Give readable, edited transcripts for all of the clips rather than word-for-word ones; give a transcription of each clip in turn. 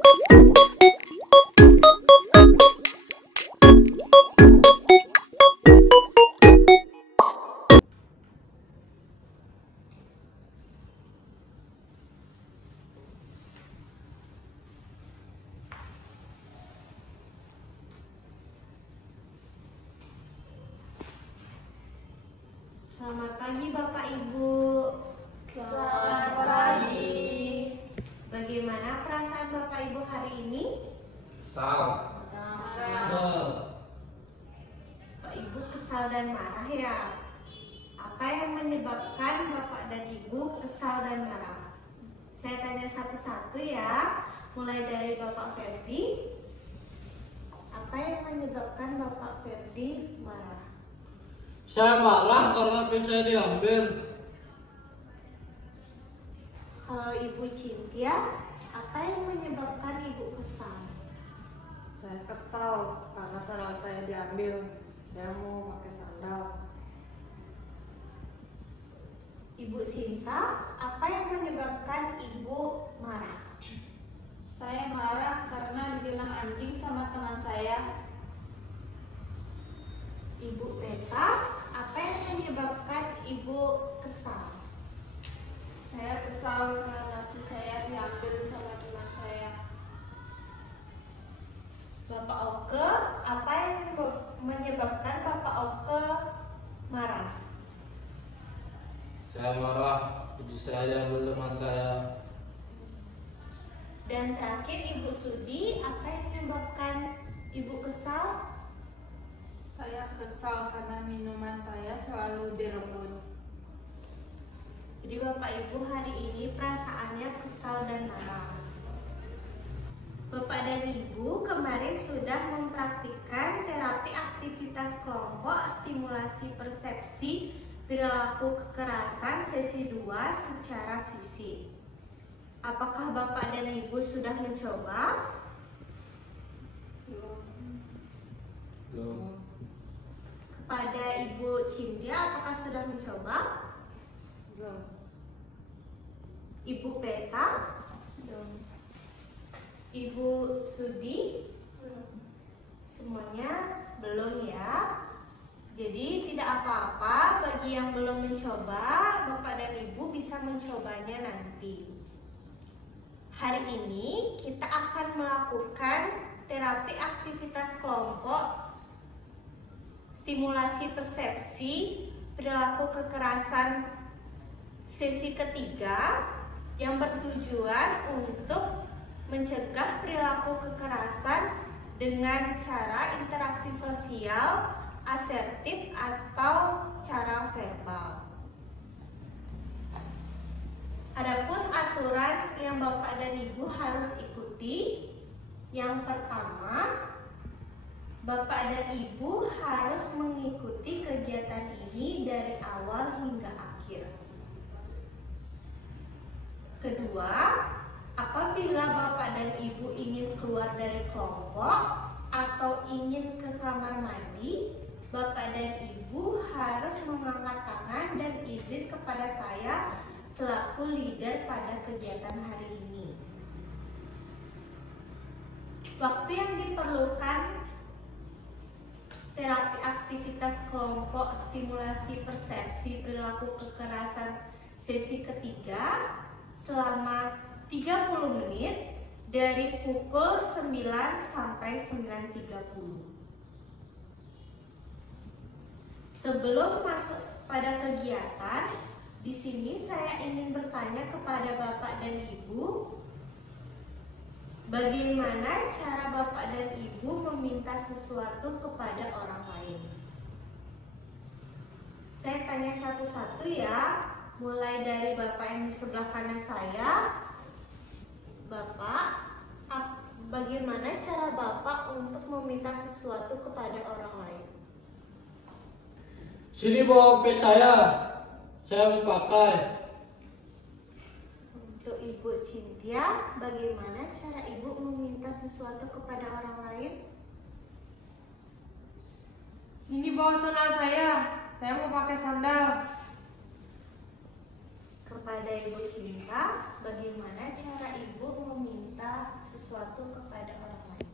Selamat pagi Bapak Ibu. Selamat pagi. Bagaimana perasaan Bapak Ibu hari ini? Kesal. Bapak Ibu kesal dan marah ya? Apa yang menyebabkan Bapak dan Ibu kesal dan marah? Saya tanya satu-satu ya. Mulai dari Bapak Ferdi. Apa yang menyebabkan Bapak Ferdi marah? Saya marah karena HP saya diambil. Kalau Ibu Cynthia, apa yang menyebabkan Ibu kesal? Saya kesal karena sandal saya diambil. Saya mau pakai sandal. Ibu Sinta, apa yang menyebabkan Ibu marah? Saya marah karena dibilang anjing sama teman saya. Ibu Peta, apa yang menyebabkan Ibu kesal? Saya kesal karena nasi saya diambil sama teman saya. Bapak Oke, apa yang menyebabkan Bapak Oke marah? Saya marah, baju saya diambil teman saya. Dan terakhir Ibu Sudi, apa yang menyebabkan Ibu kesal? Saya kesal karena minuman saya selalu direbut. Jadi Bapak Ibu hari ini perasaannya kesal dan marah. Bapak dan Ibu kemarin sudah mempraktikkan terapi aktivitas kelompok stimulasi persepsi perilaku kekerasan sesi 2 secara fisik. Apakah Bapak dan Ibu sudah mencoba? Belum. Kepada Ibu Cynthia, apakah sudah mencoba? Belum. Ibu Peta? Belum. Ibu Sudi? Semuanya belum ya. Jadi tidak apa-apa, bagi yang belum mencoba, Bapak dan Ibu bisa mencobanya nanti. Hari ini kita akan melakukan terapi aktivitas kelompok stimulasi persepsi perilaku kekerasan sesi ketiga yang bertujuan untuk mencegah perilaku kekerasan dengan cara interaksi sosial, asertif atau cara verbal. Adapun aturan yang Bapak dan Ibu harus ikuti, yang pertama, Bapak dan Ibu harus mengikuti kegiatan ini dari awal hingga akhir. Kedua, apabila Bapak dan Ibu ingin keluar dari kelompok atau ingin ke kamar mandi, Bapak dan Ibu harus mengangkat tangan dan izin kepada saya selaku leader pada kegiatan hari ini. Waktu yang diperlukan terapi aktivitas kelompok stimulasi persepsi perilaku kekerasan sesi ketiga selama 30 menit dari pukul 9 sampai 9.30. Sebelum masuk pada kegiatan, di sini saya ingin bertanya kepada Bapak dan Ibu, bagaimana cara Bapak dan Ibu meminta sesuatu kepada orang lain? Saya tanya satu-satu ya, mulai dari Bapak yang di sebelah kanan saya. Bapak, bagaimana cara Bapak untuk meminta sesuatu kepada orang lain? Sini bawa HP saya mau pakai. Untuk Ibu Cynthia, bagaimana cara Ibu meminta sesuatu kepada orang lain? Sini bawa sandal saya mau pakai sandal. Kepada Ibu Cinta, bagaimana cara Ibu meminta sesuatu sesuatu kepada orang lain.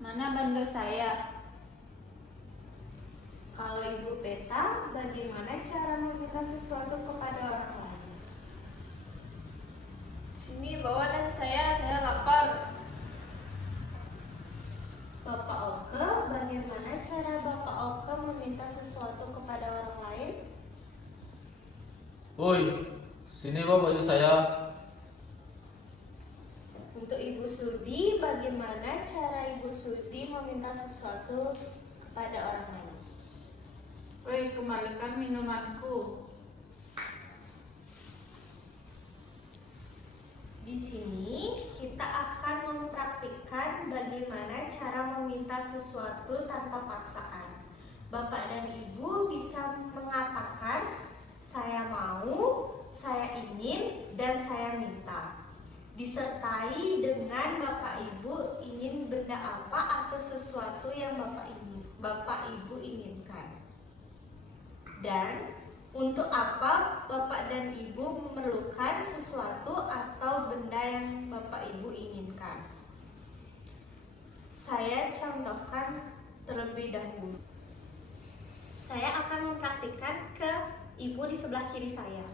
Mana bandel saya? Kalau Ibu Peta, bagaimana cara meminta sesuatu kepada orang lain? Sini bawa nasi saya lapar. Bapak Oke, bagaimana cara Bapak Oke meminta sesuatu kepada orang lain? Woi, sini bawa baju saya. Untuk Ibu Sudi, bagaimana cara Ibu Sudi meminta sesuatu kepada orang lain? Woi, kembalikan minumanku. Di sini kita akan mempraktikkan bagaimana cara meminta sesuatu tanpa paksaan. Bapak dan Ibu bisa mengatakan saya mau, saya ingin, dan saya minta. Disertai dengan Bapak Ibu ingin benda apa atau sesuatu yang Bapak Ibu inginkan. Dan untuk apa Bapak dan Ibu memerlukan sesuatu atau benda yang Bapak Ibu inginkan. Saya contohkan terlebih dahulu. Saya akan mempraktikkan ke Ibu di sebelah kiri saya.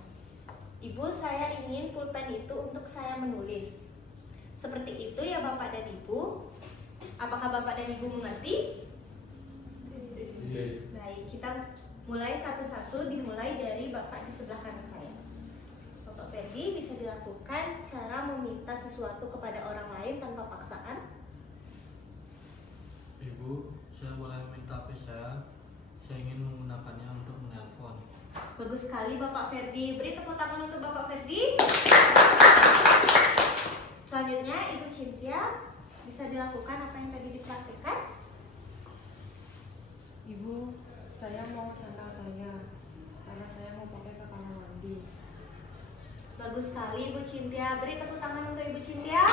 Ibu, saya ingin pulpen itu untuk saya menulis. Seperti itu ya Bapak dan Ibu. Apakah Bapak dan Ibu mengerti? Iya. Baik, kita mulai satu-satu, dimulai dari Bapak di sebelah kanan saya. Bapak Ferdi, bisa dilakukan cara meminta sesuatu kepada orang lain tanpa paksaan? Ibu, saya boleh minta HP saya. Saya ingin menggunakannya untuk menelpon. Bagus sekali Bapak Ferdi. Beri tepuk tangan untuk Bapak Ferdi. Selanjutnya Ibu Cynthia, bisa dilakukan apa yang tadi dipraktikkan? Ibu, saya mau sandal saya karena saya mau pakai ke kamar mandi. Bagus sekali Ibu Cynthia. Beri tepuk tangan untuk Ibu Cynthia.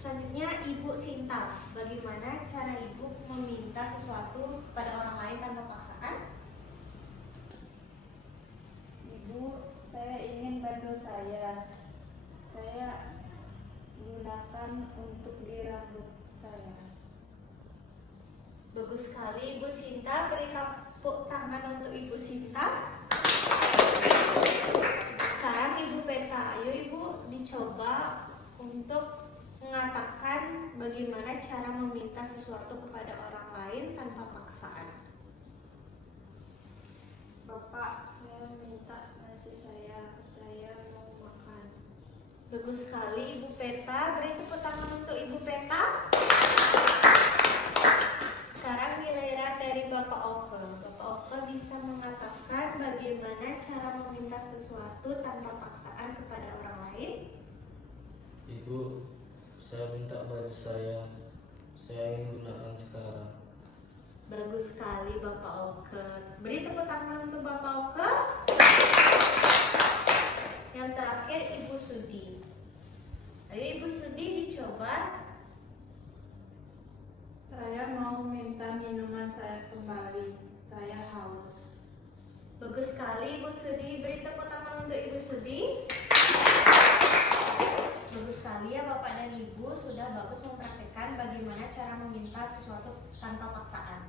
Selanjutnya Ibu Sinta. Bagaimana cara Ibu meminta sesuatu pada orang lain tanpa paksaan? Ibu, saya ingin bantu saya. Saya gunakan untuk di rambut saya. Bagus sekali Ibu Sinta. Beri tepuk tangan untuk Ibu Sinta. Sekarang Ibu Peta. Ayo Ibu dicoba untuk mengatakan bagaimana cara meminta sesuatu kepada orang lain tanpa paksaan. Bapak, saya minta nasi saya. Saya mau makan. Bagus sekali Ibu Peta. Beri tepuk tangan untuk Ibu Peta. Sekarang giliran dari Bapak Oke. Bapak Oke bisa mengatakan bagaimana cara meminta sesuatu tanpa paksaan kepada orang lain. Ibu, saya minta baju saya. Saya ingin gunakan sekarang. Bagus sekali Bapak Oke. Beri tepuk tangan untuk Bapak Oke. Yang terakhir Ibu Sudi. Ayo Ibu Sudi dicoba. Saya mau minta minuman saya kembali. Saya haus. Bagus sekali Ibu Sudi. Beri tepuk tangan untuk Ibu Sudi. Bagus sekali ya Bapak dan Ibu sudah bagus mempraktikkan bagaimana cara meminta sesuatu tanpa paksaan.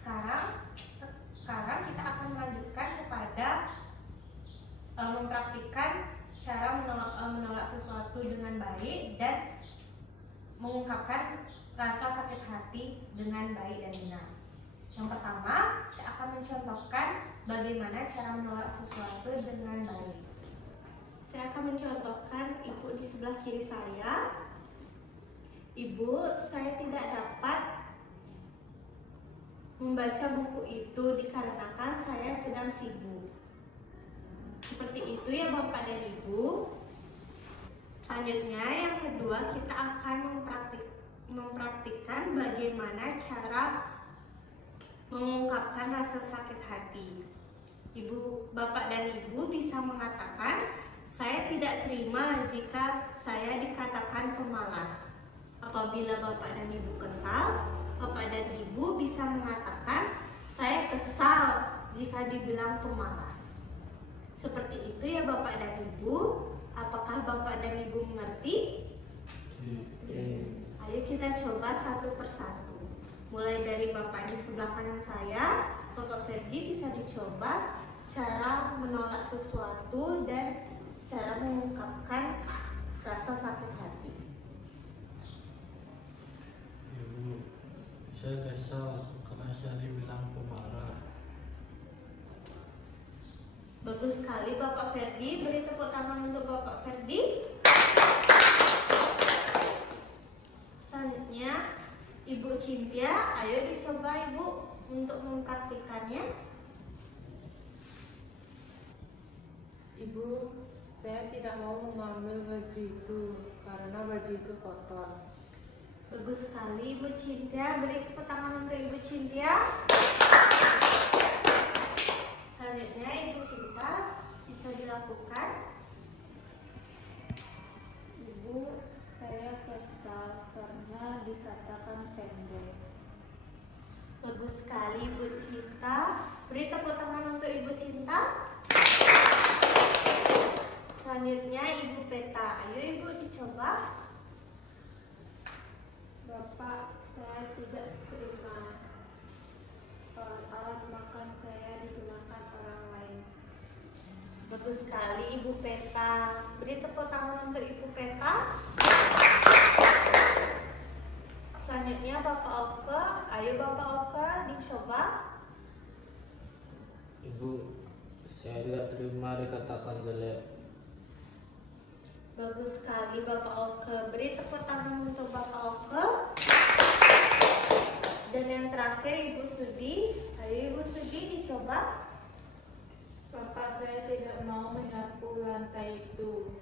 Sekarang kita akan melanjutkan kepada mempraktikkan cara menolak sesuatu dengan baik dan mengungkapkan rasa sakit hati dengan baik dan benar. Yang pertama, saya akan mencontohkan bagaimana cara menolak sesuatu dengan baik. Saya akan mencontohkan Ibu di sebelah kiri saya. Ibu, saya tidak dapat membaca buku itu dikarenakan saya sedang sibuk. Seperti itu ya Bapak dan Ibu. Selanjutnya yang kedua, kita akan mempraktikkan bagaimana cara mengungkapkan rasa sakit hati. Bapak dan Ibu bisa mengatakan, saya tidak terima jika saya dikatakan pemalas. Apabila Bapak dan Ibu kesal, Bapak dan Ibu bisa mengatakan, saya kesal jika dibilang pemalas. Seperti itu ya Bapak dan Ibu. Apakah Bapak dan Ibu mengerti? Ayo kita coba satu persatu. Mulai dari Bapak di sebelah kanan saya, Bapak Ferdi bisa dicoba cara menolak sesuatu dan cara mengungkapkan rasa sakit hati. Ibu, saya kesal karena saya dibilang pemarah. Bagus sekali Bapak Ferdi, beri tepuk tangan untuk Bapak Ferdi. Selanjutnya Ibu Cynthia, ayo dicoba Ibu untuk mempraktikannya. Ibu, saya tidak mau mengambil baju itu karena baju itu kotor. Bagus sekali Ibu Cynthia, beri tepuk tangan untuk Ibu Cynthia. Selanjutnya Ibu Sinta, bisa dilakukan. Ibu, saya kesal karena dikatakan pendek. Bagus sekali Ibu Sinta, beri tepuk tangan untuk Ibu Sinta. Selanjutnya Ibu Peta, ayo Ibu dicoba. Bapak, saya tidak terima alat makan saya digunakan orang lain. Bagus sekali Ibu Peta, beri tepuk tangan untuk Ibu Peta. Selanjutnya Bapak Oke, ayo Bapak Oke dicoba. Ibu, saya tidak terima dikatakan jelek. Bagus sekali Bapak Oke, beri tepuk tangan untuk Bapak Oke. Dan yang terakhir Ibu Sudi, ayo Ibu Sudi dicoba. Bapak, saya tidak mau menyapu lantai itu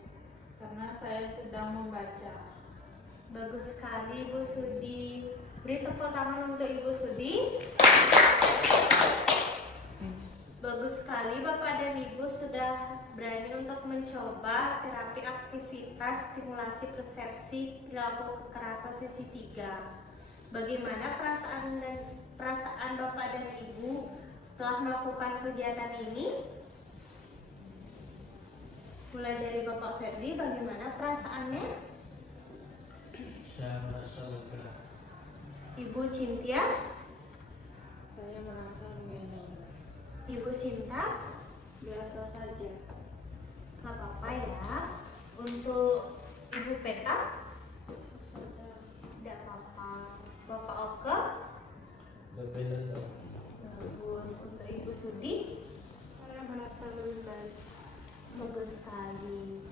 karena saya sedang membaca. Bagus sekali Ibu Sudi, beri tepuk tangan untuk Ibu Sudi. Bagus sekali Bapak dan Ibu sudah berani untuk mencoba terapi aktivitas stimulasi persepsi perilaku kekerasan sesi 3. Bagaimana perasaan Bapak dan Ibu setelah melakukan kegiatan ini? Mulai dari Bapak Ferdi, bagaimana perasaannya? Saya merasa lega. Ibu Cynthia, Saya merasa mengenang. Ibu Sinta, Biasa saja. nggak apa-apa ya. Untuk Ibu Peta, tidak apa-apa. Bapak Oke, Lebih lega. bagus. Untuk Ibu Sudi, Saya merasa lebih baik. bagus sekali.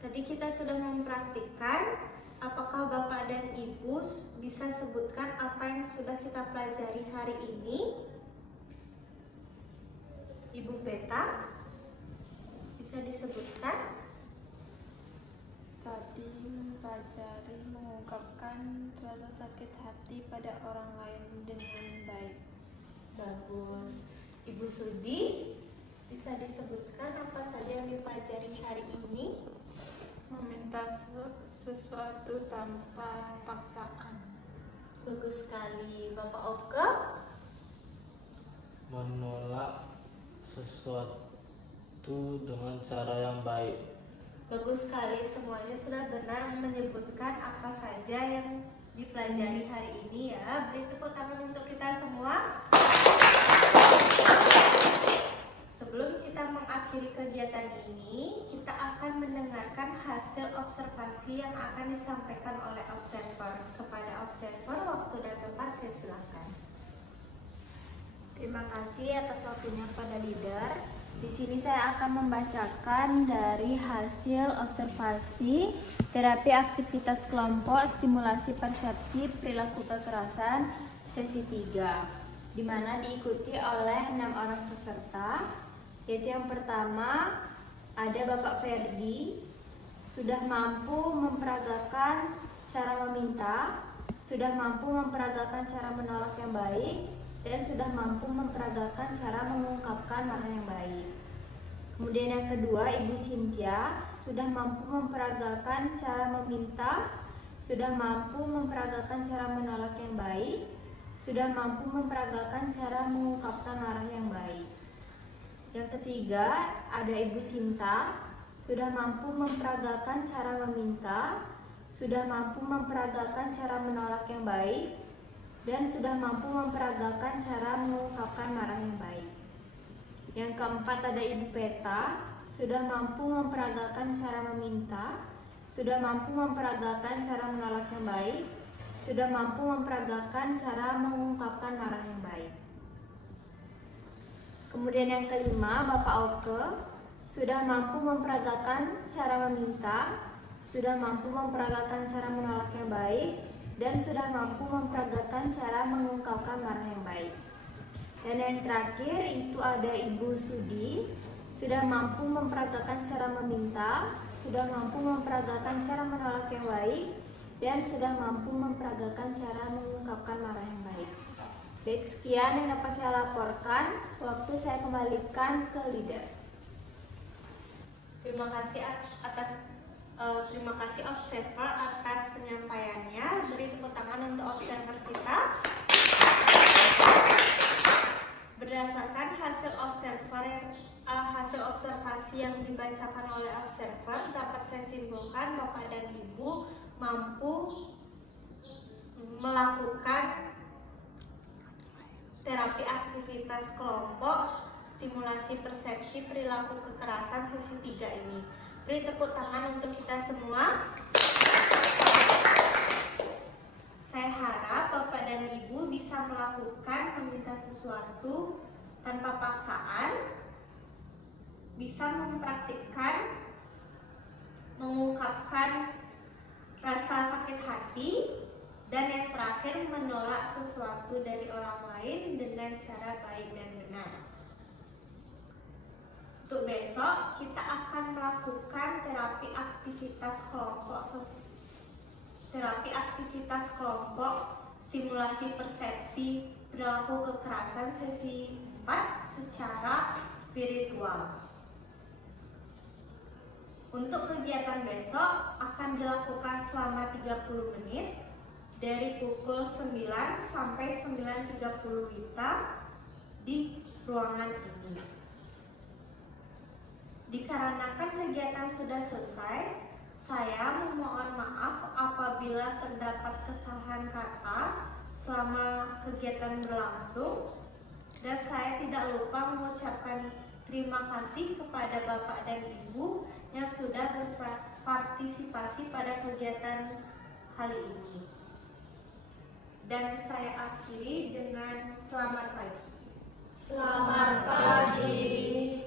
Tadi kita sudah mempraktikkan. Apakah Bapak dan Ibu bisa sebutkan apa yang sudah kita pelajari hari ini? Ibu Peta, bisa disebutkan? Tadi mempelajari mengungkapkan rasa sakit hati pada orang lain dengan baik. Bagus. Ibu Sudi, bisa disebutkan apa saja yang dipelajari hari ini? Meminta sesuatu tanpa paksaan. Bagus sekali. Bapak Oke, Menolak sesuatu dengan cara yang baik. bagus sekali. Semuanya sudah benar menyebutkan apa saja yang dipelajari hari ini ya. Beri tepuk tangan untuk kita semua. Sebelum kita mengakhiri kegiatan ini, kita akan mendengarkan hasil observasi yang akan disampaikan oleh observer. Kepada observer, waktu dan tempat saya silakan. Terima kasih atas waktunya pada leader. Di sini saya akan membacakan dari hasil observasi terapi aktivitas kelompok stimulasi persepsi perilaku kekerasan sesi 3, di mana diikuti oleh 6 orang peserta. Yaitu yang pertama ada Bapak Ferdi, sudah mampu memperagakan cara meminta, sudah mampu memperagakan cara menolak yang baik, dan sudah mampu memperagakan cara mengungkapkan marah yang baik. Kemudian yang kedua, Ibu Cynthia sudah mampu memperagakan cara meminta, sudah mampu memperagakan cara menolak yang baik, sudah mampu memperagakan cara mengungkapkan marah yang baik. Yang ketiga, ada Ibu Sinta, sudah mampu memperagakan cara meminta, sudah mampu memperagakan cara menolak yang baik, dan sudah mampu memperagakan cara mengungkapkan marah yang baik. Yang keempat ada Ibu Peta, sudah mampu memperagakan cara meminta, sudah mampu memperagakan cara menolak yang baik, sudah mampu memperagakan cara mengungkapkan marah yang baik. Kemudian yang kelima, Bapak Oke, sudah mampu memperagakan cara meminta, sudah mampu memperagakan cara menolak yang baik, dan sudah mampu memperagakan cara mengungkapkan marah yang baik. Dan yang terakhir itu ada Ibu Sudi, sudah mampu memperagakan cara meminta, sudah mampu memperagakan cara menolak yang baik, dan sudah mampu memperagakan cara mengungkapkan marah yang baik. Baik, sekian yang dapat saya laporkan. Waktu saya kembalikan ke leader. Terima kasih observer atas penyampaiannya. Beri tepuk tangan untuk observer kita. Berdasarkan hasil observasi yang dibacakan oleh observer, dapat saya simpulkan Bapak dan Ibu mampu melakukan terapi aktivitas kelompok, stimulasi persepsi, perilaku kekerasan sesi 3 ini. Beri tepuk tangan untuk kita semua. Saya harap Bapak dan Ibu bisa melakukan meminta sesuatu tanpa paksaan, bisa mempraktikkan, mengungkapkan rasa sakit hati, dan yang terakhir menolak sesuatu dari orang lain dengan cara baik dan benar. Untuk besok kita akan melakukan terapi aktivitas kelompok, stimulasi persepsi, perilaku kekerasan sesi 4 secara spiritual. Untuk kegiatan besok akan dilakukan selama 30 menit dari pukul 9 sampai 9.30 WITA di ruangan ini. Dikarenakan kegiatan sudah selesai, saya memohon maaf apabila terdapat kesalahan kata selama kegiatan berlangsung, dan saya tidak lupa mengucapkan terima kasih kepada Bapak dan Ibu yang sudah berpartisipasi pada kegiatan kali ini. Dan saya akhiri dengan selamat pagi. Selamat pagi.